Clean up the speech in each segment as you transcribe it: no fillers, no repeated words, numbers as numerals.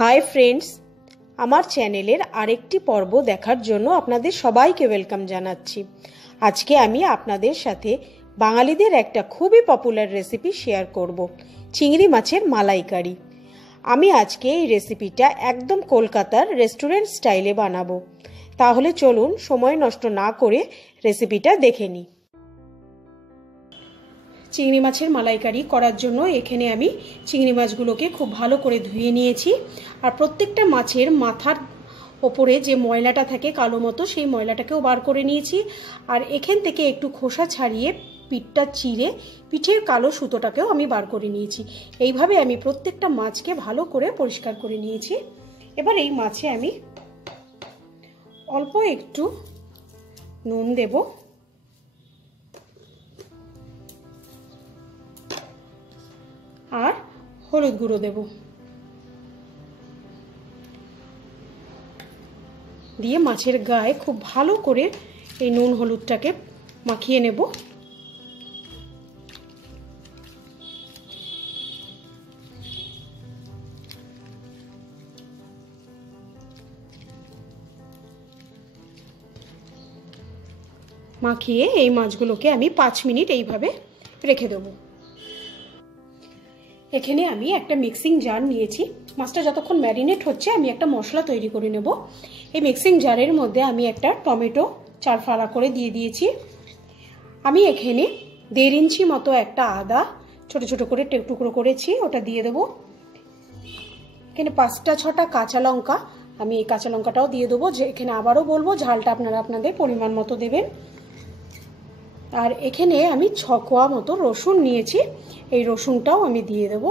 Hi friends, আমার চ্যানেলের আরেকটি পর্ব দেখার জন্য আপনাদের সবাইকে ওয়েলকাম জানাচ্ছি। আজকে আমি আপনাদের সাথে বাঙালিদের একটা খুবই পপুলার রেসিপি শেয়ার করব, চিংড়ি মাছের মালাইকারি। আমি আজকে এই রেসিপিটা একদম কলকাতার রেস্টুরেন্ট স্টাইলে বানাবো। তাহলে চলুন সময় নষ্ট না করে রেসিপিটা দেখে নিই। চিংড়ি মাছের মালাইকারি করার জন্য এখানে আমি চিংড়ি মাছগুলোকে খুব ভালো করে ধুয়ে নিয়েছি। আর প্রত্যেকটা মাছের মাথার ওপরে যে ময়লাটা থাকে কালো মতো, সেই ময়লাটাকেও বার করে নিয়েছি। আর এখান থেকে একটু খোসা ছাড়িয়ে পিঠটা চিরে পিঠের কালো সুতোটাকেও আমি বার করে নিয়েছি। এইভাবে আমি প্রত্যেকটা মাছকে ভালো করে পরিষ্কার করে নিয়েছি। এবার এই মাছে আমি অল্প একটু নুন দেব, আর হলুদ গুঁড়ো দেব, দিয়ে মাছের গায়ে খুব ভালো করে এই নুন হলুদটাকে মাখিয়ে নেব। মাখিয়ে এই মাছগুলোকে আমি 5 মিনিট এইভাবে রেখে দেবো। এখানে আমি একটা মিক্সিং জার নিয়েছি। মাছটা যতক্ষণ ম্যারিনেট হচ্ছে আমি একটা মশলা তৈরি করে নেব। এই মিক্সিং জারের মধ্যে আমি একটা টমেটো 4 ফালা করে দিয়ে দিয়েছি। আমি এখানে 1.5 ইঞ্চি মতো একটা আদা ছোট ছোট করে টুকরো করেছি, ওটা দিয়ে দেবো। এখানে 5টা-6টা কাঁচা লঙ্কা, আমি এই কাঁচা লঙ্কাটাও দিয়ে দেবো। যে এখানে আবারও বলবো, ঝালটা আপনারা আপনাদের পরিমাণ মতো দেবেন। আর এখানে আমি 6 কোয়া মতো রসুন নিয়েছি, এই রসুনটাও আমি দিয়ে দেব।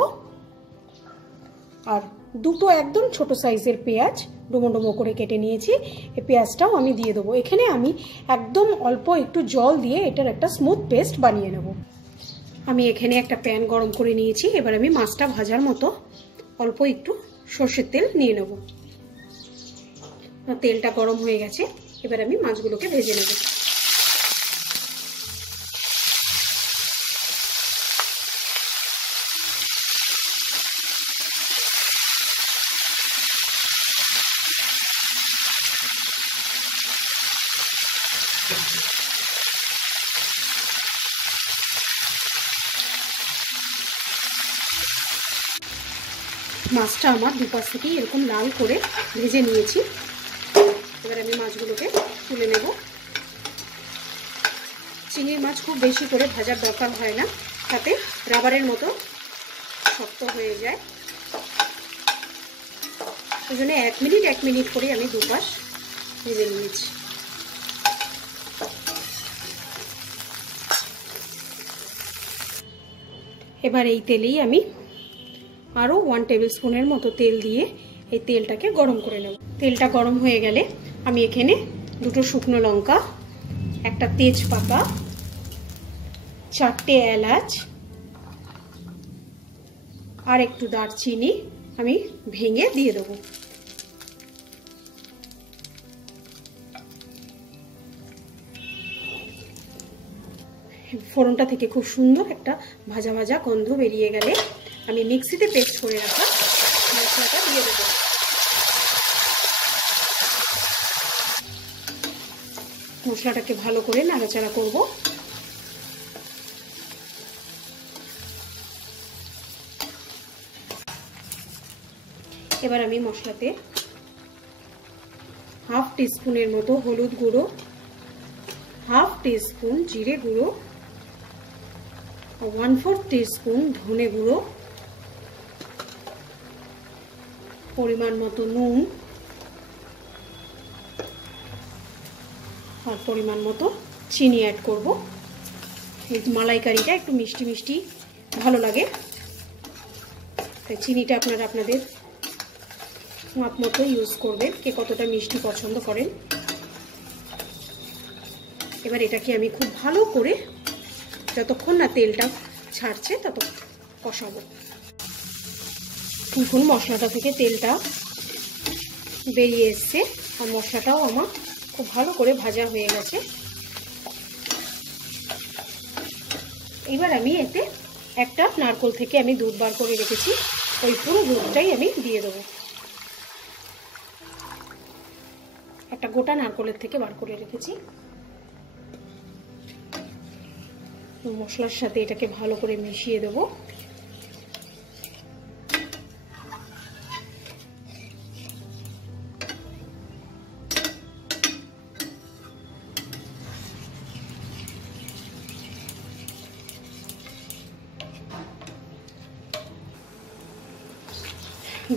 আর 2টো একদম ছোট সাইজের পেঁয়াজ ডুমো ডুমো করে কেটে নিয়েছি, এই পেঁয়াজটাও আমি দিয়ে দেবো। এখানে আমি একদম অল্প একটু জল দিয়ে এটার একটা স্মুথ পেস্ট বানিয়ে নেব। আমি এখানে একটা প্যান গরম করে নিয়েছি। এবার আমি মাছটা ভাজার মতো অল্প একটু সর্ষের তেল নিয়ে নেব। তেলটা গরম হয়ে গেছে, এবার আমি মাছগুলোকে ভেজে নেব। মাছটা আমার দুপাশ থেকেই এরকম লাল করে ভেজে নিয়েছি। এবার আমি মাছগুলোকে তুলে নেব। চিংড়ির মাছ খুব বেশি করে ভাজার দরকার হয় না, তাতে রাবারের মতো শক্ত হয়ে যায়। ওই জন্য 1 মিনিট করে আমি দুপাশ ভেজে নিয়েছি। এবার এই তেলেই আমি আরও 1 টেবিল স্পুনের মতো তেল দিয়ে এই তেলটাকে গরম করে নেব। তেলটা গরম হয়ে গেলে আমি এখানে 2টো শুকনো লঙ্কা, একটা তেজপাতা, 4টে এলাচ আর একটু দারচিনি আমি ভেঙে দিয়ে দেবো। ফোড়নটা থেকে খুব সুন্দর একটা ভাজা ভাজা গন্ধ বেরিয়ে গেলে আমি মিক্সিতে পেস্ট করে রাখা মশলাটা দিয়ে দেবো। মশলাটাকে ভালো করে নাড়াচাড়া করব। এবার আমি মশলাতে 1/2 টিস্পুনের মতো হলুদ গুঁড়ো, 1/2 টিস্পুন জিরে গুঁড়ো, 1/4 টিস্পুন ধনে গুঁড়ো, পরিমাণ মতো নুন আর পরিমাণ মতো চিনি অ্যাড করব। এই মালাইকারিটা একটু মিষ্টি মিষ্টি ভালো লাগে, তাই চিনিটা আপনারা আপনাদের মাপ মতো ইউজ করবেন, কে কতটা মিষ্টি পছন্দ করেন। এবার এটাকে আমি খুব ভালো করে যতক্ষণ না তেলটা ছাড়ছে তত কষাবো। দেখুন মশলাটা থেকে তেলটা বেরিয়ে এসছে আর মশলাটাও আমার খুব ভালো করে ভাজা হয়ে গেছে। এবার আমি এতে একটা নারকেল থেকে আমি দুধ বার করে রেখেছি, ওই পুরো দুধটাই আমি দিয়ে দেবো। একটা গোটা নারকেলের থেকে বার করে রেখেছি। মশলার সাথে এটাকে ভালো করে মিশিয়ে দেব।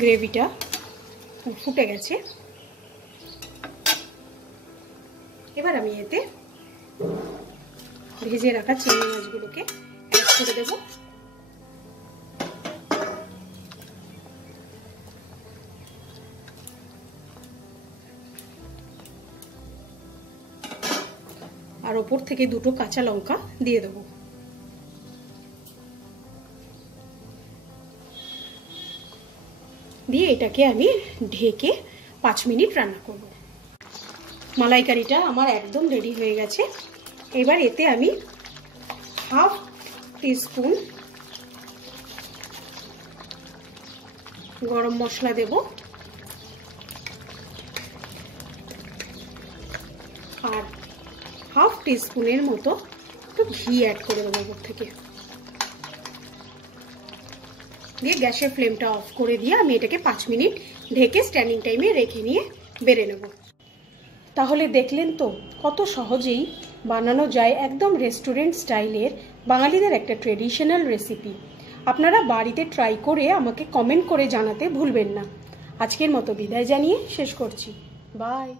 গ্রেভিটা ফুটে গেছে। এবার আমি এতে ভেজে রাখা চিংড়ি মাছগুলোকে অ্যাড করে দেব। আর ওপর থেকে দুটো কাঁচা লঙ্কা দিয়ে দেব। দিয়ে এটাকে আমি ঢেকে 5 মিনিট রান্না করব। মালাইকারিটা আমার একদম রেডি হয়ে গেছে। এবার এতে আমি হাফ টিস্পুন গরম মশলা দেব আর হাফ টিস্পুনের মতো একটু ঘি অ্যাড করে দেবো উপর থেকে। দিয়ে গ্যাসের ফ্লেমটা অফ করে দিয়ে আমি এটাকে 5 মিনিট ঢেকে স্ট্যান্ডিং টাইমে রেখে নিয়ে বেড়ে নেব। তাহলে দেখলেন তো কত সহজেই বানানো যায় একদম রেস্টুরেন্ট স্টাইলের বাঙালিদের একটা ট্রেডিশনাল রেসিপি। আপনারা বাড়িতে ট্রাই করে আমাকে কমেন্ট করে জানাতে ভুলবেন না। আজকের মতো বিদায় জানিয়ে শেষ করছি। বাই।